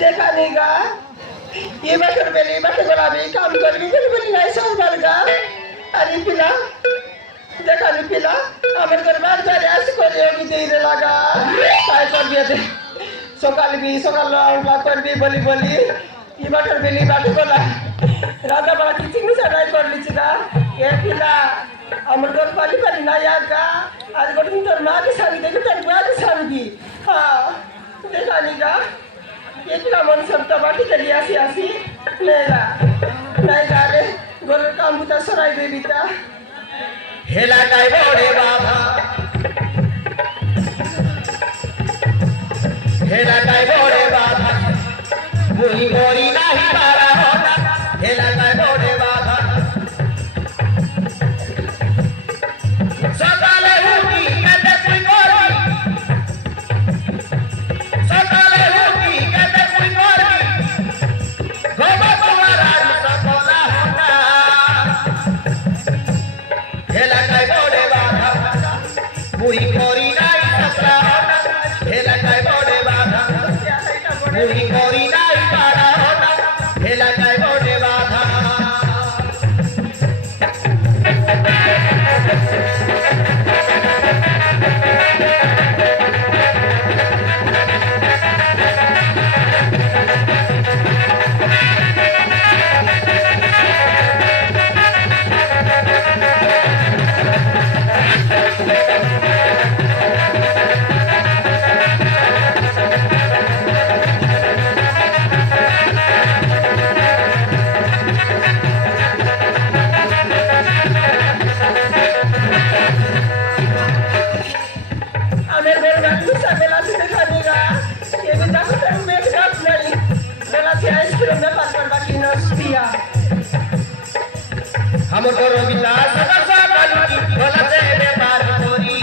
देखा नहीं गा ये बटर बेली बटर गुलाबी काम कर भी बेली नहीं सब कर गा अरे पिला देखा नहीं पिला আমার ঘর বাদ করে আসি করে আমি দেইরে লাগা তাই করবি দে সকাল লা করবি বলি বলি ই বটর বেলি বাটু গলা রাজা বড় কি চিনি সারাই করলিছি না এ পিলা আমার ঘর পালি পালি না আগা আজ গটন তোর মা কি সারি দেখি তোর মা কি সারি হ্যাঁ দেখা নি গা ये पिला मन सब बाटी चली आसी लेगा नहीं गा रे गोर काम बुता सराई दे बीता हेला काय बोडे बाबा हेला काय बोडे बाबा मुही गोरी नाही पारा होता हेला काय बोडे बाबा सकाले उठी कदे कोई गोरी सकाले उठी कदे कोई गोरी गोबा तुम्हारा सकोला होता हेला काय बोडे बाबा मुही गोरी नाही सकला होता हेला काय बोडे बाबा मुही गोरी नाही पारा होता हेला काय बोडे बाबा हमें घर में दूसरा बेला से देखा देगा ये भी देखो तो मैं रात नहीं बेला से आइसक्रीम में पास कर बाकी नस दिया हमर घरो बिता सकसा बालुकी बोलते बेपार कोरी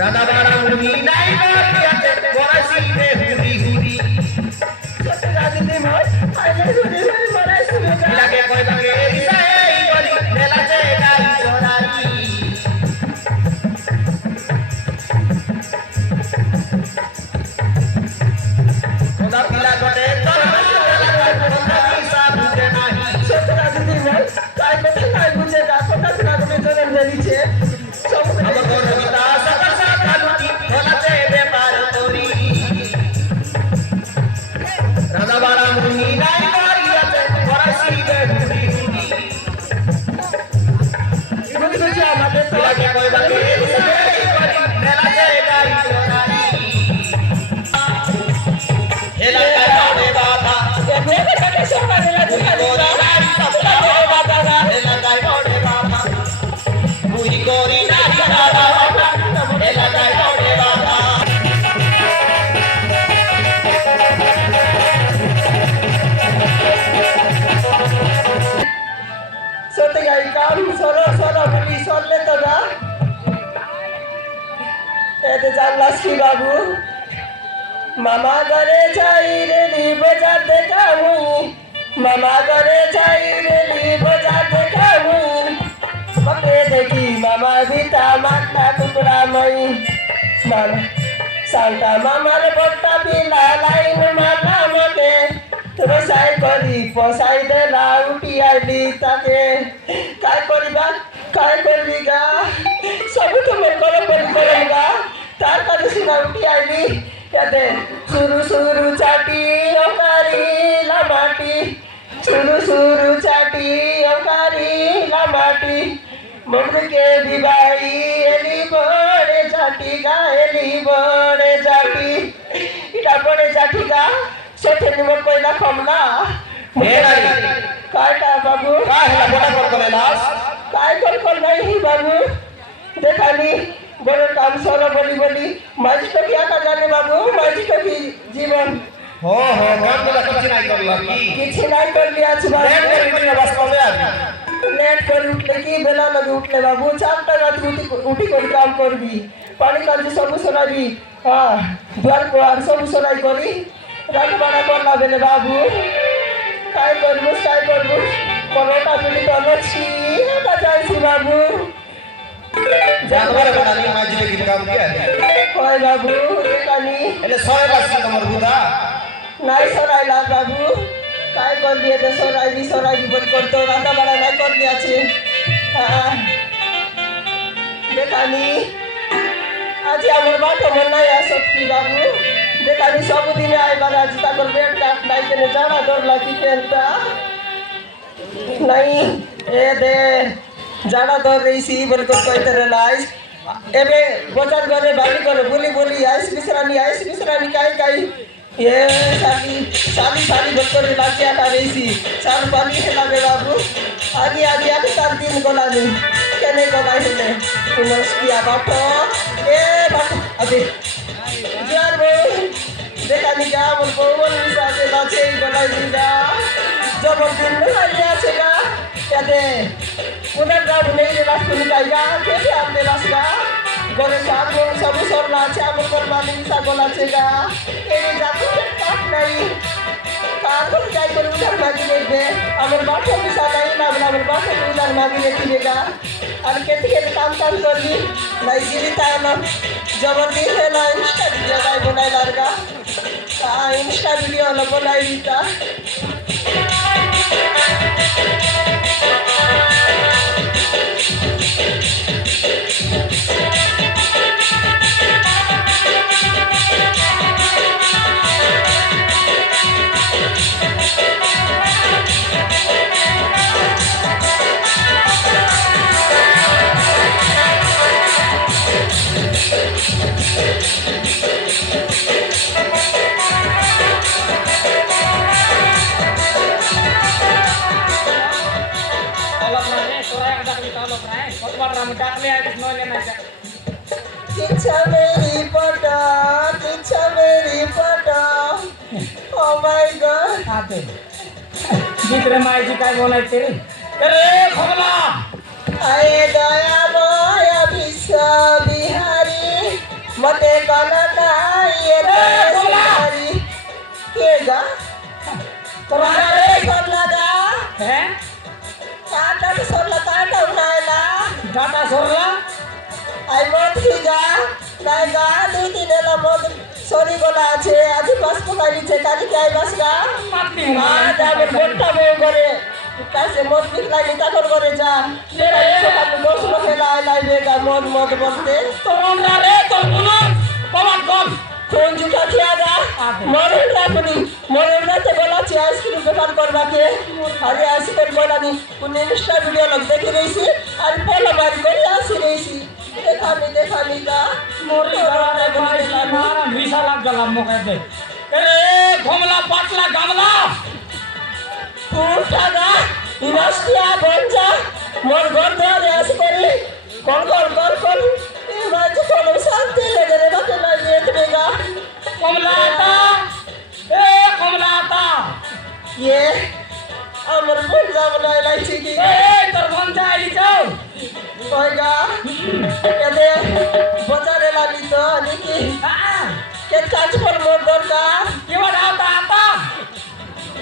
राधा बाड़ा मुनी नाही बोलियाते बोरासी दे हुरी हुरी सत्य राजी दे मोर आले हुरी हुरी मरे सुनेगा लगे कोई लगे इसाई बोली बेला से गाई चोराई खुदा पिला गोटे तो बाबू मामा घरे जाई रे ली बजार देखा मुई मामा घरे जाई रे ली बजार देखा मुई बके देखी मामा बीता माता टुकड़ा मई मामा सांता मामा रे बट्टा पिला लाइन माता मते रोसाई करी पोसाई देला उठी आइली ताके काय करिबा काय करबिगा सब तुम करेगा तार का सीना उठी आइली कहते सुरु चाटी ओकारी लामाटी सुरु चाटी ओकारी लामाटी मुंड के दिवाई एली बड़े चाटी गा एली बड़े चाटी इटा बड़े चाटी गा सोते निमन कोइला कमला काटा बाबू काय हला बोटा कर करेलास काय कर नहीं बाबू देखानी बड़े काम सोलो बोली बोली माझी तो क्या का जाने बाबू माझी तो की जीवन हो मन बोला किछ नाही करला की किछ नाही करली आज बाबू लेट कर बस करे आज लेट कर उठले की बेला लगे उठले बाबू चारटा रात उठी कर काम करबी पानी काजी सब सराबी हां द्वार पर सब सराई करी रात बड़ा करला बेले बाबू काय करबो परोटा पिली तो लच्छी का जाईसी বাবু জানবার কথা নি মাঝি কি কাম কি আছে কয় বাবু দেখানি એટલે সরে বাসি তোমার বুদা নাই সরাইলা বাবু কাই কর দিয়ে তো সরাইবি বল করতো রান্না বাড়া নাই কর দিয়েছে দেখানি আজি আমার বাটো মন নাই আসক্তি বাবু দেখানি ସବୁଦିନେ আইবার আজি তাকর বেড কাট নাই কেনে জানা দরলা কি কেনতা নাই এ দে জানা দর রইছি বল কর কইতরে লাইস এবে বচার ঘরে বাড়ি করে বলি আইস বিসরানি কাই ये साली बच्चों लाके आता रही चार पानी से लगे बाबू आगे तार दिन गोलानी कहने गोलाई है तुमस किया बाटो ए बाटो अबे यार वो देखा नहीं क्या मुझको वो निशा से लाचे गोलाई दिया जब दिन में आया चेगा कहते उधर गाँव नहीं लाश को निकालेगा कैसे आपने लाश का गोरे साहब को सब सर लाचे आप लोग मालूम निशा गोला चेगा ये जाते काट नहीं काट जाए तो उधर मांगी लेके अगर बाटो निशा नहीं ना बना अगर बाटो उधर मांगी लेके लेगा और कहते काम कर ली नहीं गिरी था ना जबरदस्ती है ना इंस्टा वीडियो का बनाए लड़का इंस्टा वीडियो ना बनाई था किच्छा मेरी पटा ओ माय गॉड आते जितने माई जी काय बोलायचे रे अरे खोला आए दया माया विश्व बिहारी मते कलता ये बिहारी के गा तुम्हारे सब लगा हैं काटा सब लगा उनायला डाटा सोरला आई मत ही जा নাই গা দুই দিন এলা মদ সরি গলা আছে আজ বাস পকাইছে কালি কি আই বাস গা মাতনি যাবে বট্টা বউ করে কাছে মদ বিকলাই নিতা করে যা তেরা সকালে বসলো খেলা লাইবে গা মদ বলতে তোর রে তোর গুলো বাবা গল কোন জুতা খেয়া দা মরণরাতে বলাছি আইসক্রিম দোকান করবাকে আরে আইসক্রিম বলানি কোন ইনস্টা ভিডিও লোক দেখে রয়েছি আর পলা মারি করে আসি রয়েছি দেখানি দা মোরে বাবা ভাই মারা ভিসা লাগ গেলাম মুখে দে এরে ঘমলা পাতলা গামলা কোনটা দা ইনাস্টিয়া বঞ্জা মোর ঘর ধরে আসি করি কল এই মাঝে কোন শান্তি লেগে রে বাকে না দেখবেগা কমলাতা এ কমলাতা ये আমার বঞ্জা বলাই লাইছি কি এ তোর ভঞ্জা আইলি যাও কইগা এদে বাজারে লাগি তো নাকি কে কাজ কর মোর দরকার কি বড় আতা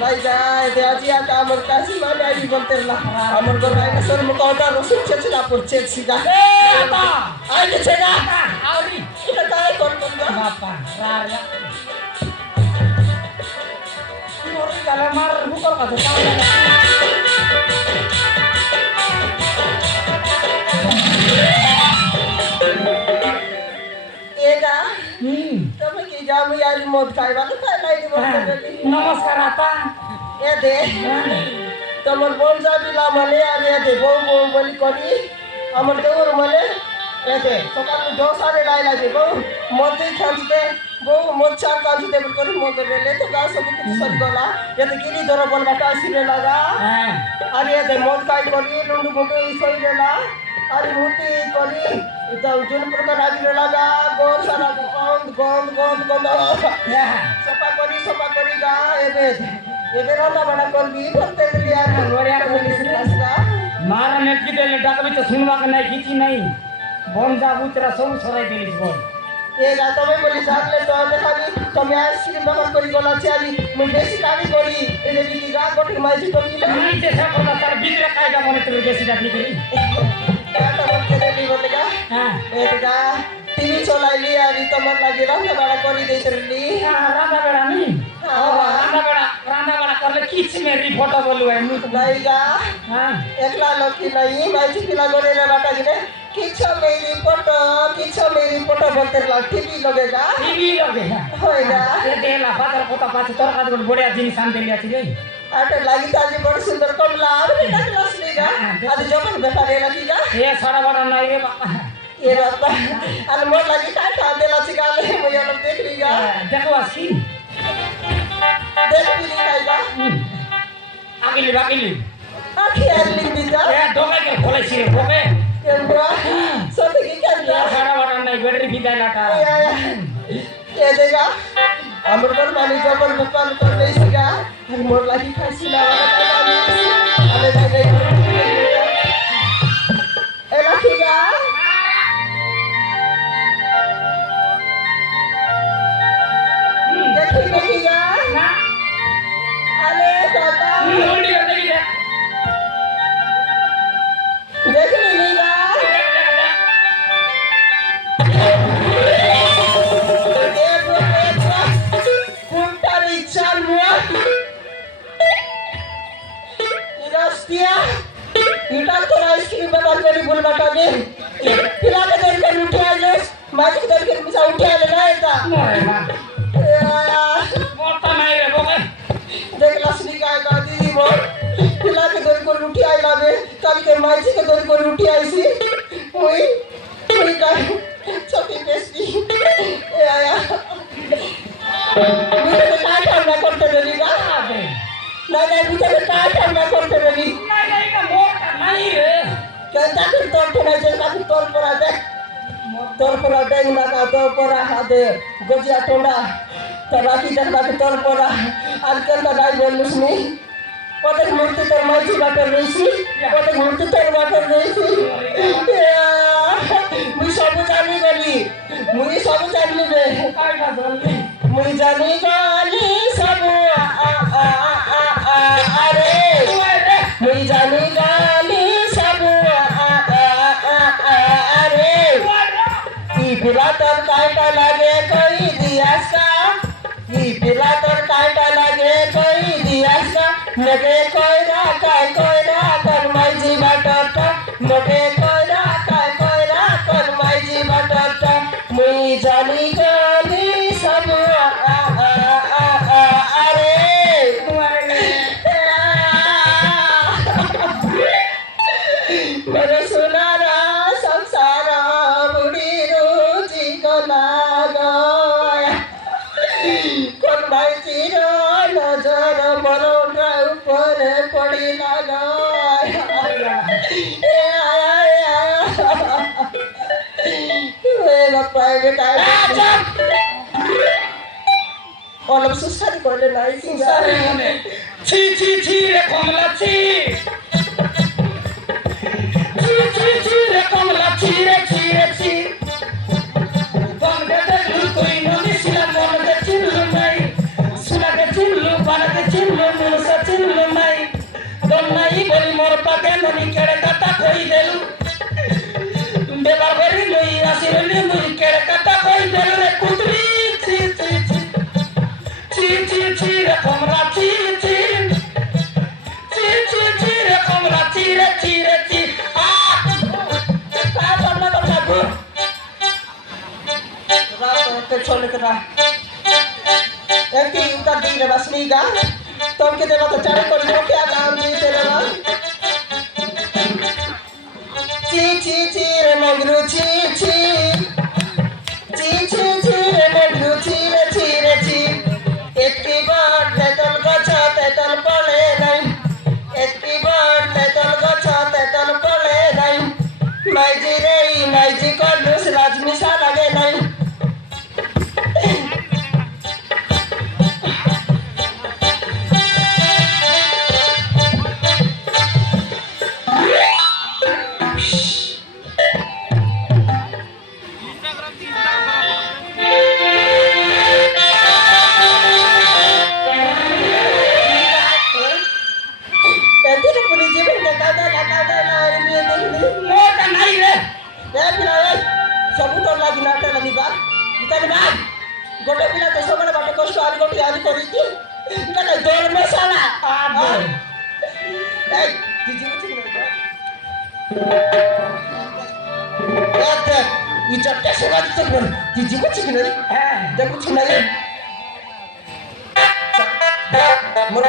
ভাই যাই দে আজি আকা আমার কাছে মানে আইবি বলতে না আমার ঘর আইনা সর মুকাউটা রসুন ছেছলা পড়ছে সিগা এ আতা আইলে ছেগা আউরি এটা কাই কর বাপা রারা মোরে গালে মার মুকর কথা एगा তুমি কি যাবি আজ মদ খাইবা তো খাই লাই দিব নমস্কার আতা এ দে তোমার বোন যাবিলা মানে আর এ দে বউ বলি করি আমার দেউর মানে এ দে সকাল 10 সাড়ে লাই লাগে বউ মদ খাইতে বউ মদ চা কাজতে করি মদ বেলে তো গা সব কিছু সরি গলা এ দে গিরি ধর বল বাটা আসিরে লাগা হ্যাঁ আর এ দে মদ খাই করি লুন্ডু গুটু সই দেলা আর মুতি করি এটা উজন প্রকার আজিরে লাগা গোল সারা গন্ধ হ্যাঁ সপা করি গা এবে রান্না বাড়া করবি বলতে গেলি আর আর বলিস আসগা মারা নেকি দেলে ডাকবি তো শুনবা কে নাই কিছু নাই বন্ধা বুতরা সব সরাই দিলিস বল এ গা তবে বলি সাথে তো দেখাবি তুমি আইসক্রিম দোকান করি গলাছে আমি মুই বেশি কামি করি এই যে কি গা গটি মাইছি তো কি নাই যে কথা তার ভিতরে কায়দা মনে তোর বেশি ডাকি করি হ্যাঁ এটা টিভি চলাইলি আর তোমার লাগি রান্না বাড়া করি দিয়েছিলি রান্না বেড়া নি রান্না বেড়া করলে কিছু মেরি ফটো বলু এমনি তো নাই গা হ্যাঁ একলা লক্ষ্মী নাই মাইছি পিলা করে রে বাটা দিলে কিছু মেরি ফটো বলতে লাগ টিভি লগেগা টিভি লগে হ্যাঁ হয় গা এ দেলা বাজার কথা পাচ্ছে তোর কাছে বড়িয়া জিনিস আনতে লিয়াছি রে আটা লাগি তাজি বড় সুন্দর কমলা আর এটা ক্লাস নিগা আজ যখন ব্যাপারে লাগিগা এ সারা বাড়া নাই রে বাবা এ বাবা আর মোর লাগি কাটা দেলাছি গালে মই অনেক দেখলিগা দেখো আসি দেখবি কাইগা আগিলি আখি আর লিখবি যা এ ডোকে কে খোলাইছি রে ডোকে কেমবা সত্যি কি কাইগা সারা বাড়া নাই ব্যাটারি বিদায় লাটা এ দেখা আমার তোর মানে যখন ব্যাপার করবে সিগা আর মোর লাগি খাইছি না আমি যাই এ লাখিগা দেখিগা না আরে দাদা মুন্ডি দেখি দেখলি নিগা কোনটা রিচার মুয়া ইরাস্তিয়া এটা তো আইসক্রিম বাবা করে বলবাটা দে পিলাকে দেখে উঠে আইলে মাঝে দেখে মিশা উঠে আইলে না এটা মরে মা মরতা নাই রে বকে দেখলাস নি গায় গা দিদি মোর পিলাকে ধরে করে উঠে আইলাবে কালকে মাঝিকে ধরে করে উঠে আইছি ওই গায় ছবি বেশি এ আয়া মুঝে কাজ ঠান্ডা করতে দেলি গা না মুঝে কাজ ঠান্ডা করতে দেলি নাই নাই না মরতা নাই রে কেনটা তোর ঠেলা যে কাকু তোর পরা দেখ তোর পরা দেখ না কা তোর পরা হাতে গজিয়া টোনা তোর রাখি দেখ বাকি তোর পরা আর কেনটা গাই বললিস নি কতক মূর্তি তোর মাঝি বাটে রয়েছি কতক মূর্তি তোর বাটে রয়েছি মুই সব জানি গলি মুই সব জানি রে কাইটা জলদি মুই জানি গলি সব আরে মুই জানি গলি সব আরে কি পিলা তোর কাইটা লাগে কই দিয়াসা কি পিলা তোর কাইটা লাগে কই দিয়াসা নগে কইরা কর মাইজি বাটটা নগে কইরা কর মাইজি বাটটা মুই জানি গলি সব আরে मेरे सुनारा संसार बुढ़ी रुचि को लागा कोन भाई चिरो नजर मरोड़ा ऊपर पड़ी लगा ए आया ए बापा बेटा অলপ সুস্কারি করলে নাই সারে মনে ছি রে কমলা ছি রে কমলা ছি বন্ধে দেখলু তুই নদী শিলা মনকে চিনলু নাই সুলাকে চিনলু বানাকে চিনলু মনসা চিনলু নাই দম নাই বলি মোর পাকে ননি কেড়ে কাটা কই দেলু বেবার করি লই আসিরলি মুই কেড়ে কাটা কই দেলু রে কুতরি ছি রে কমলা ছি রে কমলা ছি আ छोड़ कर एक ही उतर दिन रे बस नहीं गा तुम के देवा तो चढ़े कर लो क्या काम नहीं तेरे ना ची रे मगरू ची रे मगरू ची रे एक की बार तेतल गचा तेतल पड़े नहीं एक की बार तेतल गचा तेतल पड़े नहीं माइजी कर लूस राजमिशा लगे नहीं মোটা নাই রে দেখ না দিন একটা নিবা ইতালি না গোটে পিলা তো সবলে বাটে কষ্ট আর গোটে আদি করিছি এটা তো দোল মশালা এই দিদি বুঝি না দেখ ই চট্টা সেবা দিতে বল দিদি বুঝি না হ্যাঁ দেখুছি না মোর